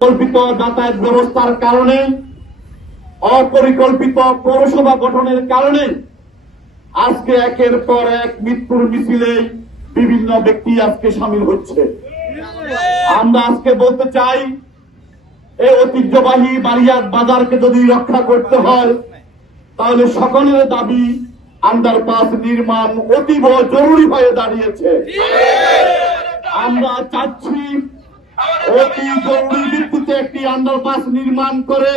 কল্পিত যাতায়াত ব্যবস্থার কারণে, অপরিকল্পিত পৌরসভা গঠনের কারণে আজকে একের পর এক মৃত্যুর মিছিলে বিভিন্ন ব্যক্তি আজকে সামিল হচ্ছে। আমরা আজকে বলতে চাই, এই ঐতিহ্যবাহী বালিয়াত বাজারকে যদি রক্ষা করতে হয় তাহলে সকলের দাবি আন্ডারপাস নির্মাণ অতীব জরুরি হয়ে দাঁড়িয়েছে। আমরা চাচ্ছি অতি জরুরি ভিত্তিতে একটি আন্ডারপাস নির্মাণ করে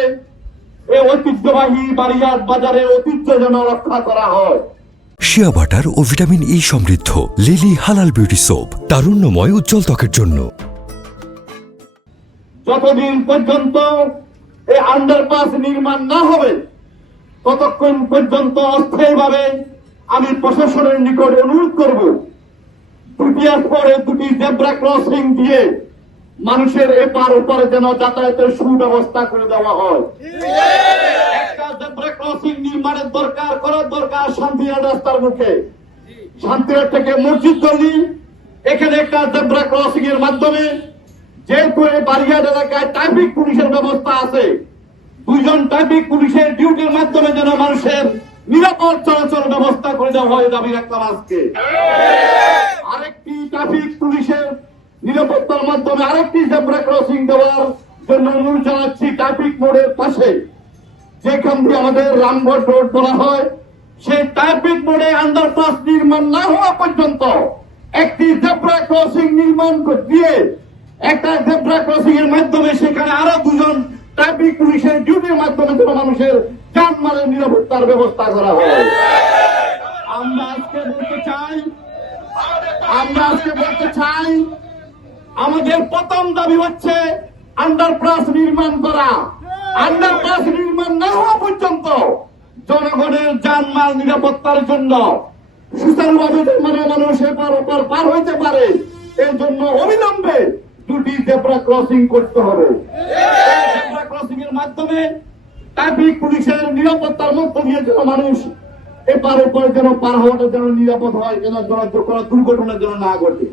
এই ঐতিহ্যবাহী বালিয়াত বাজারের ঐতিহ্য যেন রক্ষা করা হয়। শিয়া বাটার ও ভিটামিন ই সমৃদ্ধ লিলি হালাল বিউটি সোপ, তারুণ্যময় উজ্জ্বল ত্বকের জন্য। যতদিন পর্যন্ত এই আন্ডারপাস নির্মাণ না হবে ততক্ষণ পর্যন্ত অস্থায়ীভাবে আমি প্রশাসনের নিকট অনুরোধ করব, দুটিয়ার পরে দুটি জেব্রা ক্রসিং দিয়ে মানুষের এপার ওপারে যেন যাতায়াতের সুব্যবস্থা করে দেওয়া হয়। একটা জেব্রা ক্রসিং নির্মাণের করার দরকার শান্তিনাথ রাস্তার মুখে, শান্তিনাথ থেকে মসজিদ গলি, এখানে একটা জেব্রা ক্রসিং এর মাধ্যমে, যেহেতু এই বালিয়াত এলাকায় ট্রাফিক পুলিশের ব্যবস্থা আছে, দুইজন ট্রাফিক পুলিশের ডিউটির মাধ্যমে যেন মানুষের নিরাপদ চলাচল ব্যবস্থা করে দেওয়া হয় দাবি রাখলাম আজকে। আরেকটি ট্রাফিক পুলিশের নিরাপত্তার মাধ্যমে আরেকটি জেব্রা ক্রসিং দেওয়ার জন্য অনুরোধ জানাচ্ছি। ট্রাফিক মোড়ের পাশে যেখান দিয়ে আমাদের রামগড় রোড বলা হয়, সেই ট্রাফিক মোড়ে আন্ডারপাস নির্মাণ না হওয়া পর্যন্ত একটি জেব্রা ক্রসিং নির্মাণ দিয়ে, একটা জেব্রা ক্রসিং এর মাধ্যমে সেখানে আরো দুজন ট্রাফিক পুলিশের ডিউটির মাধ্যমে যেন মানুষের যানমালের নিরাপত্তার ব্যবস্থা করা হয়। আমরা আজকে বলতে চাই আমাদের প্রথম দাবি হচ্ছে আন্ডারপাস নির্মাণ করা। আন্ডারপাস নির্মাণ না হওয়া পর্যন্ত জনগণের যানমাল নিরাপত্তার জন্য সুচারুভাবে মানুষ এপার ওপার পার হইতে পারে, এর জন্য অবিলম্বে দুটি জেব্রা ক্রসিং করতে হবে। জেব্রা ক্রসিং এর মাধ্যমে ট্রাফিক পুলিশের নিরাপত্তার মধ্য দিয়ে যেন মানুষ এপার ওপার যেন পার হওয়াটা যেন নিরাপদ হয়, যেন কোনো দুর্ঘটনা যেন না ঘটে।